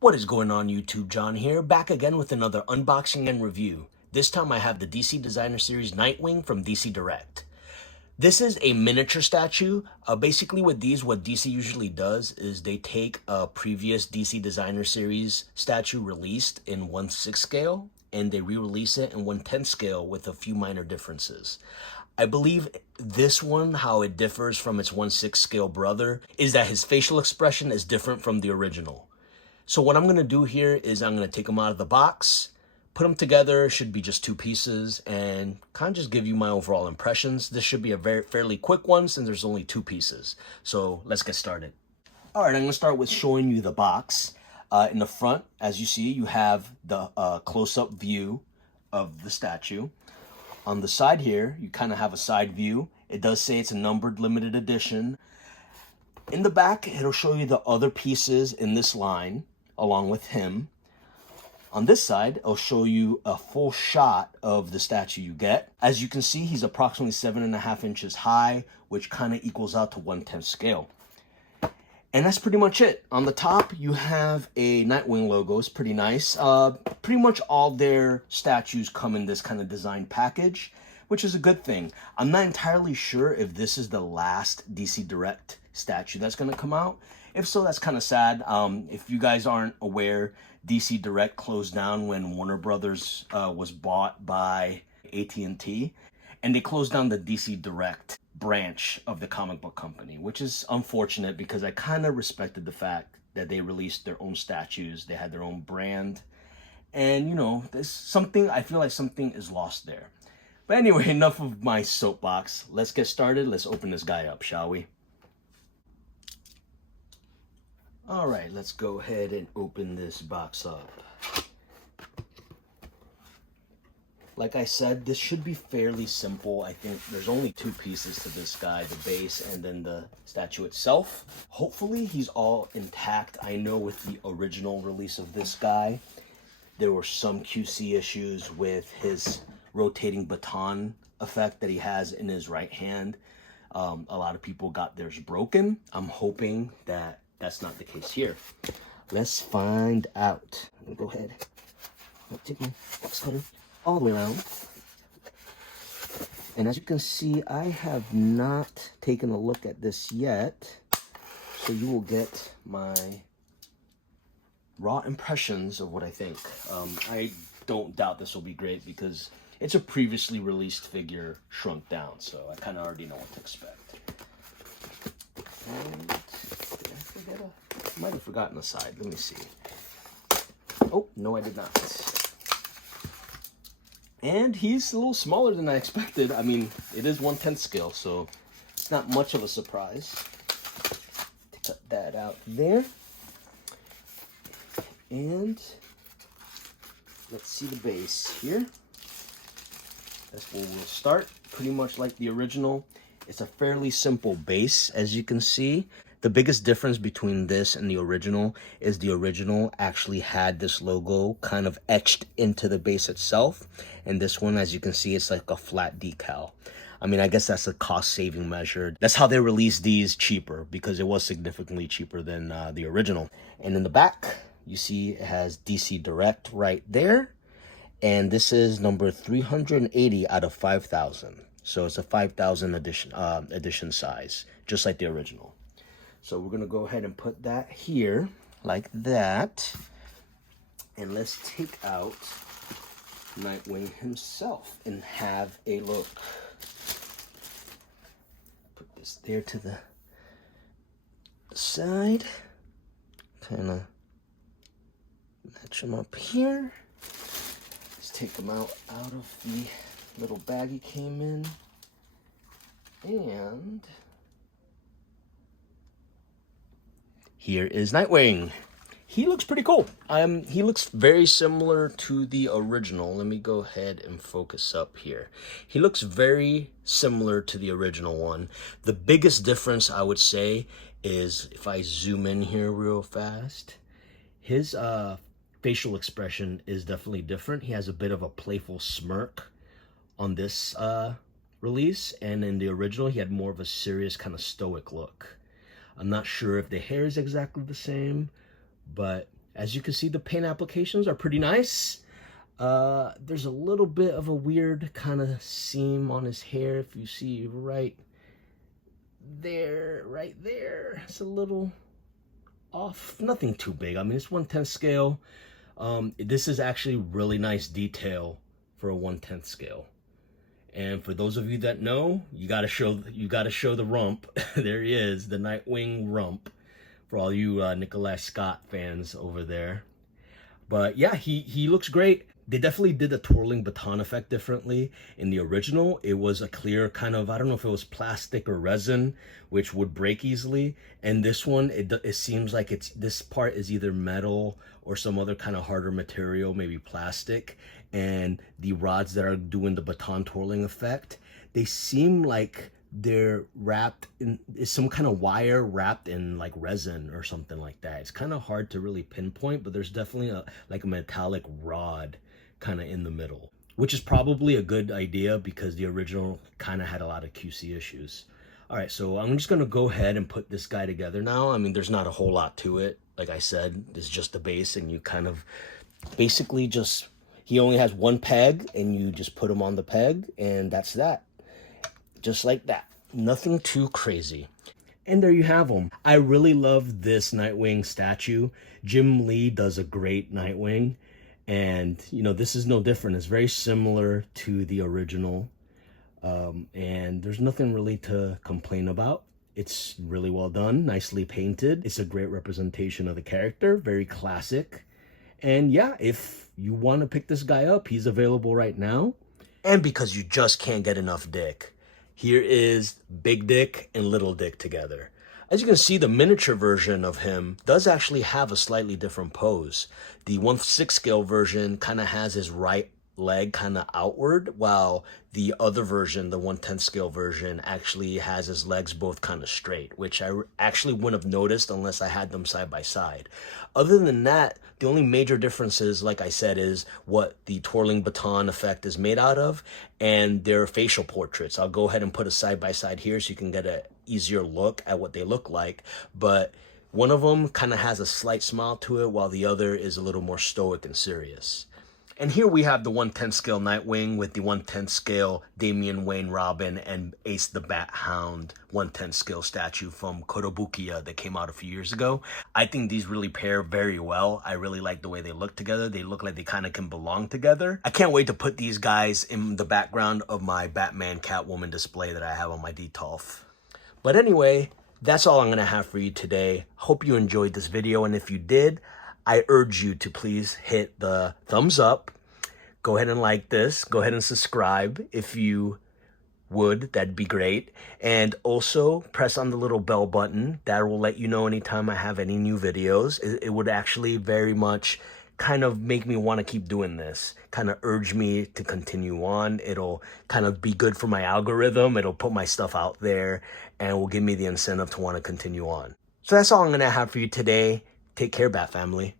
What is going on YouTube? John here, back again with another unboxing and review. This time I have the DC Designer Series Nightwing from DC Direct. This is a miniature statue. Basically with these, what DC usually does is they take a previous DC Designer Series statue released in 1/6 scale and they re-release it in 1/10 scale with a few minor differences. I believe this one, how it differs from its 1/6 scale brother, is that his facial expression is different from the original. So what I'm going to do here is I'm going to take them out of the box, put them together, should be just two pieces, and kind of just give you my overall impressions. This should be a fairly quick one since there's only two pieces. So let's get started. All right, I'm going to start with showing you the box. In the front, as you see, you have the close-up view of the statue. On the side here, you kind of have a side view. It does say it's a numbered limited edition. In the back, it'll show you the other pieces in this line along with him. On this side, I'll show you a full shot of the statue you get. As you can see, he's approximately 7.5 inches high, which kind of equals out to 1/10 scale. And that's pretty much it. On the top, you have a Nightwing logo. It's pretty nice. Pretty much all their statues come in this kind of design package, which is a good thing. I'm not entirely sure if this is the last DC Direct statue that's going to come out. If so, that's kind of sad. If you guys aren't aware, DC Direct closed down when Warner Brothers was bought by AT&T, and they closed down the DC Direct branch of the comic book company, which is unfortunate because I kind of respected the fact that they released their own statues. They had their own brand, and you know, there's something, I feel like something is lost there. But anyway, enough of my soapbox. Let's get started. Let's open this guy up, shall we? All right, let's go ahead and open this box up. Like I said, this should be fairly simple. I think there's only two pieces to this guy, the base and then the statue itself. Hopefully he's all intact. I know with the original release of this guy, there were some QC issues with his rotating baton effect that he has in his right hand. A lot of people got theirs broken. I'm hoping that that's not the case here. Let's find out. Let me go ahead. I'll take my box cutter all the way around. And as you can see, I have not taken a look at this yet. So you will get my raw impressions of what I think. I don't doubt this will be great because it's a previously released figure shrunk down. So I kind of already know what to expect. And I might have forgotten the side. Let me see. Oh, no, I did not. And he's a little smaller than I expected. I mean, it is 1/10 scale, so it's not much of a surprise. Cut that out there. And let's see the base here. That's where we'll start. Pretty much like the original. It's a fairly simple base, as you can see. The biggest difference between this and the original is the original actually had this logo kind of etched into the base itself. And this one, as you can see, it's like a flat decal. I mean, I guess that's a cost-saving measure. That's how they released these cheaper because it was significantly cheaper than the original. And in the back, you see it has DC Direct right there. And this is number 380 out of 5,000. So it's a 5,000 edition size, just like the original. So we're going to go ahead and put that here like that. And let's take out Nightwing himself and have a look. Put this there to the side. Kind of match him up here. Let's take him out of the little bag he came in. And here is Nightwing. He looks pretty cool. He looks very similar to the original. Let me go ahead and focus up here. He looks very similar to the original one. The biggest difference I would say is if I zoom in here real fast, his facial expression is definitely different. He has a bit of a playful smirk on this release, and in the original he had more of a serious kind of stoic look. I'm not sure if the hair is exactly the same, but As you can see, the paint applications are pretty nice. There's a little bit of a weird kind of seam on his hair. If you see right there, it's a little off. Nothing too big. I mean, it's 1/10 scale. This is actually really nice detail for a 1/10 scale. And for those of you that know, you gotta show the rump. There he is, the Nightwing rump, for all you Nikolai Scott fans over there. But yeah, he looks great. They definitely did the twirling baton effect differently. In the original, it was a clear kind of, I don't know if it was plastic or resin, which would break easily. And this one, it seems like this part is either metal or some other kind of harder material, maybe plastic. And the rods that are doing the baton twirling effect, they seem like they're wrapped in some kind of wire wrapped in like resin or something like that. It's kind of hard to really pinpoint, but there's definitely a metallic rod kind of in the middle, which is probably a good idea because the original kind of had a lot of QC issues. All right, so I'm just gonna go ahead and put this guy together now. I mean, there's not a whole lot to it. Like I said, it's just the base, and you kind of basically just, he only has one peg, and you just put him on the peg, and that's that. Just like that. Nothing too crazy. And there you have him. I really love this Nightwing statue. Jim Lee does a great Nightwing. And, you know, this is no different. It's very similar to the original. And there's nothing really to complain about. It's really well done, nicely painted. It's a great representation of the character, very classic. And yeah, if you want to pick this guy up, he's available right now. And because you just can't get enough dick, here is Big Dick and Little Dick together. As you can see, the miniature version of him does actually have a slightly different pose. The 1/6 scale version kind of has his right leg kind of outward, while the other version, the 1/10 scale version, actually has his legs both kind of straight, which I actually wouldn't have noticed unless I had them side by side. Other than that, the only major differences, like I said, is what the twirling baton effect is made out of and their facial portraits. I'll go ahead and put a side by side here so you can get an easier look at what they look like. But one of them kind of has a slight smile to it, while the other is a little more stoic and serious. And here we have the 1/10 scale Nightwing with the 1/10 scale Damian Wayne Robin and Ace the Bat Hound 1/10 scale statue from Kotobukiya that came out a few years ago. I think these really pair very well. I really like the way they look together. They look like they kind of can belong together. I can't wait to put these guys in the background of my Batman Catwoman display that I have on my Detolf. But anyway, that's all I'm going to have for you today. Hope you enjoyed this video, and if you did, I urge you to please hit the thumbs up. Go ahead and like this. Go ahead and subscribe if you would. That'd be great. And also press on the little bell button. That will let you know anytime I have any new videos. It would actually very much kind of make me want to keep doing this, kind of urge me to continue on. It'll kind of be good for my algorithm. It'll put my stuff out there and will give me the incentive to want to continue on. So that's all I'm going to have for you today. Take care, Bat Family.